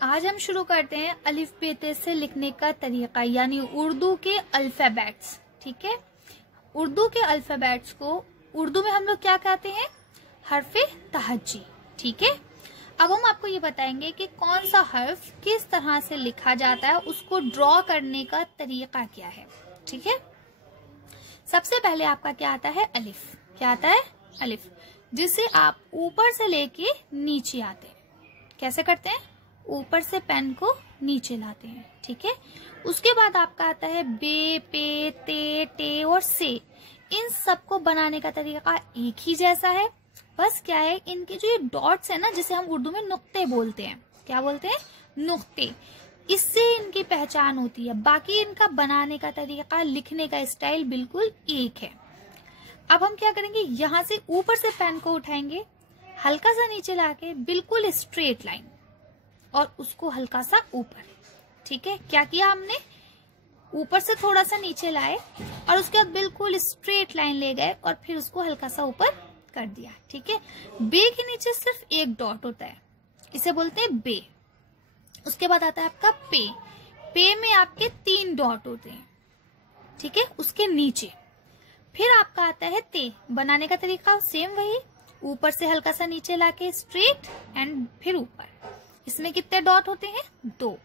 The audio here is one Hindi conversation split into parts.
आज हम शुरू करते हैं अलिफ बे ते से लिखने का तरीका, यानी उर्दू के अल्फाबेट्स। ठीक है, उर्दू के अल्फाबेट्स को उर्दू में हम लोग क्या कहते हैं? हर्फे तहज्जी। ठीक है, अब हम आपको ये बताएंगे कि कौन सा हर्फ किस तरह से लिखा जाता है, उसको ड्रॉ करने का तरीका क्या है। ठीक है, सबसे पहले आपका क्या आता है? अलिफ। क्या आता है? अलिफ, जिसे आप ऊपर से लेके नीचे आते हैं। कैसे करते हैं? ऊपर से पेन को नीचे लाते हैं। ठीक है, उसके बाद आपका आता है बे, पे, ते, टे और से। इन सबको बनाने का तरीका एक ही जैसा है, बस क्या है, इनके जो ये डॉट्स है ना, जिसे हम उर्दू में नुक्ते बोलते हैं। क्या बोलते हैं? नुक्ते। इससे इनकी पहचान होती है, बाकी इनका बनाने का तरीका, लिखने का स्टाइल बिल्कुल एक है। अब हम क्या करेंगे, यहां से ऊपर से पेन को उठाएंगे, हल्का सा नीचे लाके बिल्कुल स्ट्रेट लाइन, और उसको हल्का सा ऊपर। ठीक है, क्या किया हमने? ऊपर से थोड़ा सा नीचे लाए और उसके बाद बिल्कुल स्ट्रेट लाइन ले गए और फिर उसको हल्का सा ऊपर कर दिया। ठीक है, बे के नीचे सिर्फ एक डॉट होता है, इसे बोलते हैं बे। उसके बाद आता है आपका पे। पे में आपके 3 डॉट होते हैं। ठीक है, उसके नीचे फिर आपका आता है ते। बनाने का तरीका सेम वही, ऊपर से हल्का सा नीचे लाके स्ट्रेट एंड फिर ऊपर। इसमें कितने डॉट होते हैं? 2।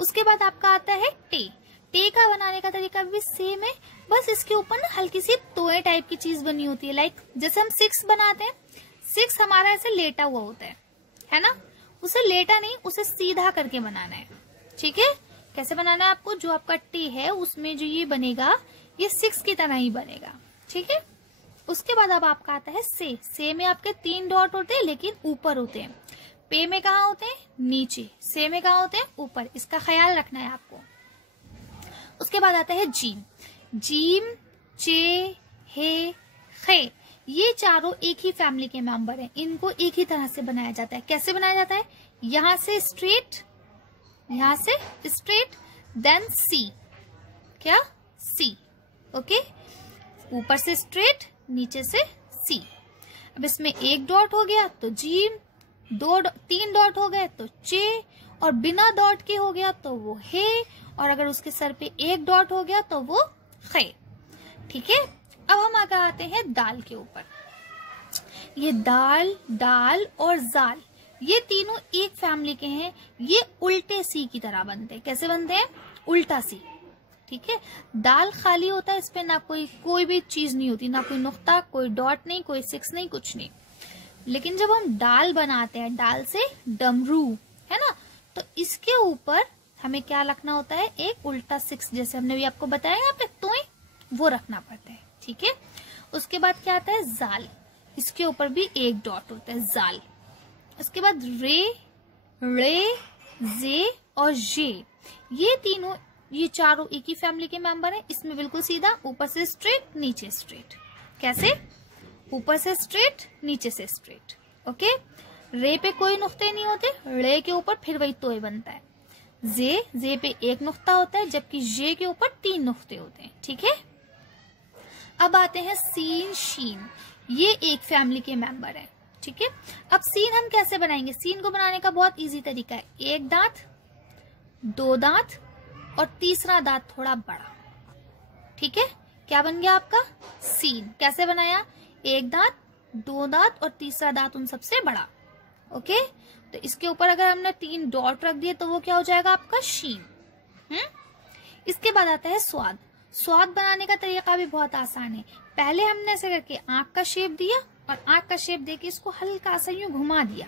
उसके बाद आपका आता है टे। टे का बनाने का तरीका भी सेम है, बस इसके ऊपर ना हल्की सी तोए टाइप की चीज बनी होती है। लाइक जैसे हम 6 बनाते हैं, 6 हमारा ऐसे लेटा हुआ होता है ना? उसे लेटा नहीं, उसे सीधा करके बनाना है। ठीक है, कैसे बनाना है आपको? जो आपका टे है उसमें जो ये बनेगा, ये 6 की तरह ही बनेगा। ठीक है, उसके बाद अब आपका आता है से। से में आपके 3 डॉट होते हैं, लेकिन ऊपर होते हैं। पे में कहाँ होते हैं? नीचे। से में कहाँ होते हैं? ऊपर। इसका ख्याल रखना है आपको। उसके बाद आता है जीम। जीम, चे, हे, खे, ये चारों एक ही फैमिली के मेंबर हैं। इनको एक ही तरह से बनाया जाता है। कैसे बनाया जाता है? यहां से स्ट्रेट, यहां से स्ट्रेट, देन सी। क्या? सी। ओके, ऊपर से स्ट्रेट, नीचे से सी। अब इसमें 1 डॉट हो गया तो जीम, 3 डॉट हो गए तो चे, और बिना डॉट के हो गया तो वो हे, और अगर उसके सर पे 1 डॉट हो गया तो वो खे। ठीक है, अब हम आगे आते हैं दाल के ऊपर। ये दाल, दाल और जाल, ये तीनों एक फैमिली के हैं। ये उल्टे सी की तरह बनते हैं। कैसे बनते हैं? उल्टा सी। ठीक है, दाल खाली होता है, इस पे ना कोई भी चीज नहीं होती, ना कोई नुक्ता, कोई डॉट नहीं, कोई 6 नहीं, कुछ नहीं। लेकिन जब हम दाल बनाते हैं, दाल से डमरू, है ना, तो इसके ऊपर हमें क्या रखना होता है? एक उल्टा 6, जैसे हमने भी आपको बताया यहाँ पे तोय, वो रखना पड़ता है। ठीक है, उसके बाद क्या आता है? जाल। इसके ऊपर भी 1 डॉट होता है, जाल। उसके बाद रे, रे, जे और जे, ये तीनों, ये चारों एक ही फैमिली के मेंबर हैं। इसमें बिल्कुल सीधा, ऊपर से स्ट्रेट, नीचे स्ट्रेट। कैसे? ऊपर से स्ट्रेट, नीचे से स्ट्रेट। ओके, रे पे कोई नुक्ते नहीं होते, रे के ऊपर फिर वही तोय बनता है। जे पे 1 नुक्ता होता है, जबकि जे के ऊपर 3 नुक्ते होते हैं। ठीक है, अब आते हैं सीन, शीन, ये एक फैमिली के मेंबर है। ठीक है, अब सीन हम कैसे बनाएंगे? सीन को बनाने का बहुत इजी तरीका है। 1 दांत, 2 दांत और तीसरा दांत थोड़ा बड़ा। ठीक है, क्या बन गया आपका? सीन। कैसे बनाया? 1 दांत, 2 दांत और तीसरा दांत उन सबसे बड़ा। ओके, तो इसके ऊपर अगर हमने 3 डॉट रख दिए तो वो क्या हो जाएगा आपका? शीन। इसके बाद आता है स्वाद। स्वाद बनाने का तरीका भी बहुत आसान है। पहले हमने ऐसे करके आंख का शेप दिया, और आंख का शेप देके इसको हल्का सा यूं घुमा दिया,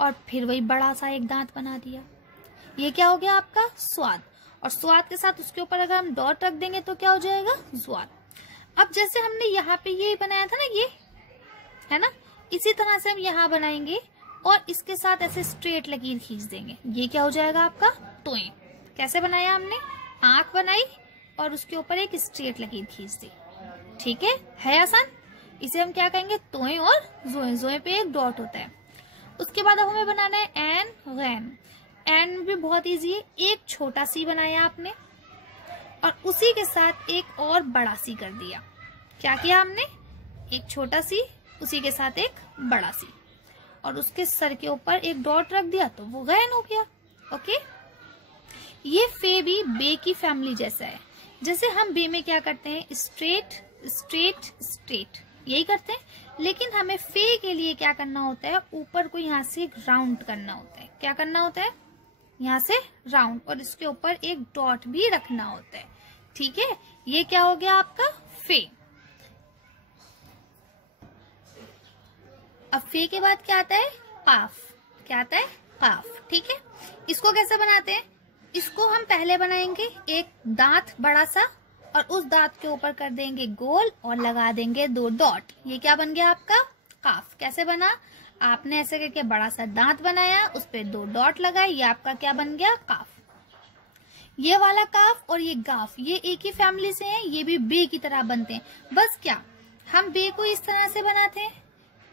और फिर वही बड़ा सा एक दांत बना दिया। ये क्या हो गया आपका? स्वाद। और स्वाद के साथ उसके ऊपर अगर हम डॉट रख देंगे तो क्या हो जाएगा? स्वाद। अब जैसे हमने यहाँ पे ये बनाया था ना, ये है ना, इसी तरह से हम यहाँ बनाएंगे और इसके साथ ऐसे स्ट्रेट लकीर खींच देंगे। ये क्या हो जाएगा आपका? तोय। कैसे बनाया हमने? आंख बनाई और उसके ऊपर एक स्ट्रेट लकीर खींच दी। ठीक है आसान। इसे हम क्या कहेंगे? तोय और जोए। जोए पे 1 डॉट होता है। उसके बाद अब हमें बनाना है एन, गैन। एन भी बहुत इजी है। एक छोटा सी बनाया आपने और उसी के साथ एक और बड़ा सी कर दिया। क्या किया हमने? एक छोटा सी, उसी के साथ एक बड़ा सी, और उसके सर के ऊपर एक डॉट रख दिया तो वो गैन हो गया। ओके। ये फे भी बे की फैमिली जैसा है। जैसे हम बे में क्या करते हैं, स्ट्रेट स्ट्रेट स्ट्रेट, यही करते हैं, लेकिन हमें फे के लिए क्या करना होता है, ऊपर को यहाँ से राउंड करना होता है। क्या करना होता है, यहाँ से राउंड, और इसके ऊपर एक डॉट भी रखना होता है। ठीक है, ये क्या हो गया आपका फे। अब फे के बाद क्या आता है, पाफ। क्या आता है, पाफ। ठीक है, इसको कैसे बनाते हैं, इसको हम पहले बनाएंगे एक दांत बड़ा सा, और उस दांत के ऊपर कर देंगे गोल और लगा देंगे 2 डॉट। ये क्या बन गया आपका काफ। कैसे बना, आपने ऐसे करके बड़ा सा दांत बनाया, उस पे 2 डॉट लगाए, ये आपका क्या बन गया, काफ। ये वाला काफ और ये गाफ, ये एक ही फैमिली से हैं, ये भी बे की तरह बनते हैं। बस क्या हम बे को इस तरह से बनाते हैं।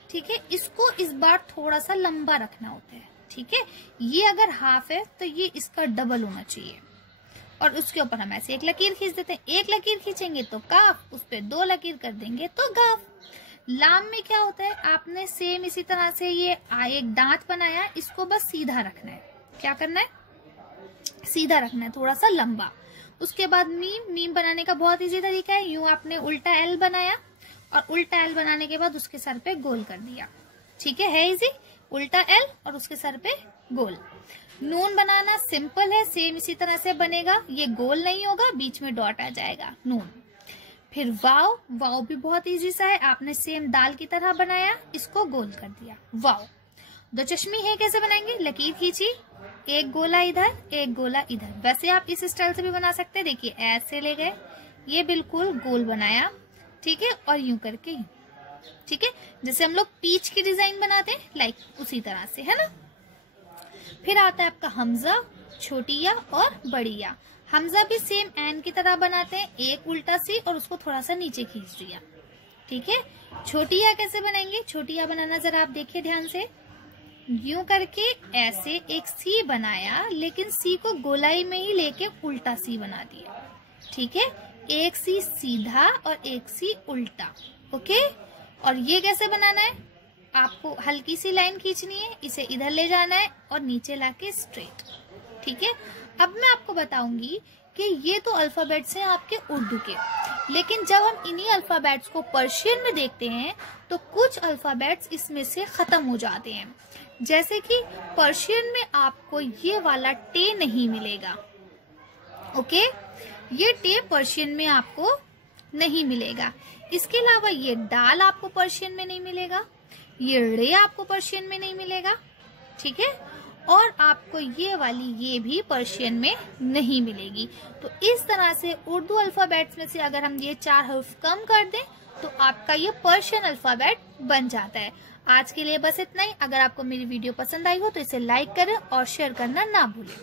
ठीक है, इसको इस बार थोड़ा सा लंबा रखना होता है। ठीक है, ये अगर हाफ है तो ये इसका डबल होना चाहिए, और उसके ऊपर हम ऐसे एक लकीर खींच देते हैं। एक लकीर खींचेंगे तो काफ, उस पे 2 लकीर कर देंगे तो गाफ। लाम में क्या होता है, आपने सेम इसी तरह से ये एक दांत बनाया, इसको बस सीधा रखना है। क्या करना है, सीधा रखना है, थोड़ा सा लंबा। उसके बाद मीम, मीम बनाने का बहुत इजी तरीका है, यूं आपने उल्टा एल बनाया, और उल्टा एल बनाने के बाद उसके सर पे गोल कर दिया। ठीक है इजी, उल्टा एल और उसके सर पे गोल। नून बनाना सिंपल है, सेम इसी तरह से बनेगा, ये गोल नहीं होगा, बीच में डॉट आ जाएगा, नून। फिर वाव, वाव भी बहुत इजी सा है, आपने सेम दाल की तरह बनाया, इसको गोल कर दिया, वाव। 2 चश्मी है, कैसे बनाएंगे, लकीर खींची, एक गोला इधर एक गोला इधर। वैसे आप इस स्टाइल से भी बना सकते हैं, देखिए ऐसे ले गए, ये बिल्कुल गोल बनाया। ठीक है, और यूं करके यूं। ठीक है, जैसे हम लोग पीच की डिजाइन बनाते हैं, लाइक उसी तरह से, है ना। फिर आता है आपका हमजा, छोटी या और बड़ी या। हमजा भी सेम एन की तरह बनाते हैं, एक उल्टा सी और उसको थोड़ा सा नीचे खींच दिया। ठीक है, छोटी या कैसे बनाएंगे, छोटी या बनाना जरा आप देखिए ध्यान से, यूं करके ऐसे एक सी बनाया, लेकिन सी को गोलाई में ही लेके उल्टा सी बना दिया। ठीक है, एक सी सीधा और एक सी उल्टा। ओके, और ये कैसे बनाना है, आपको हल्की सी लाइन खींचनी है, इसे इधर ले जाना है और नीचे लाके स्ट्रेट। ठीक है, अब मैं आपको बताऊंगी कि ये तो अल्फाबेट्स हैं आपके उर्दू के, लेकिन जब हम इन्हीं अल्फाबेट्स को पर्शियन में देखते हैं तो कुछ अल्फाबेट्स इसमें से खत्म हो जाते हैं। जैसे कि पर्शियन में आपको ये वाला टे नहीं मिलेगा। ओके, ये टे पर्शियन में आपको नहीं मिलेगा। इसके अलावा ये डाल आपको पर्शियन में नहीं मिलेगा, ये रे आपको पर्शियन में नहीं मिलेगा। ठीक है, और आपको ये वाली ये भी पर्शियन में नहीं मिलेगी। तो इस तरह से उर्दू अल्फाबेट्स में से अगर हम ये 4 हर्फ कम कर दें तो आपका ये पर्शियन अल्फाबेट बन जाता है। आज के लिए बस इतना ही। अगर आपको मेरी वीडियो पसंद आई हो तो इसे लाइक करें और शेयर करना ना भूलें।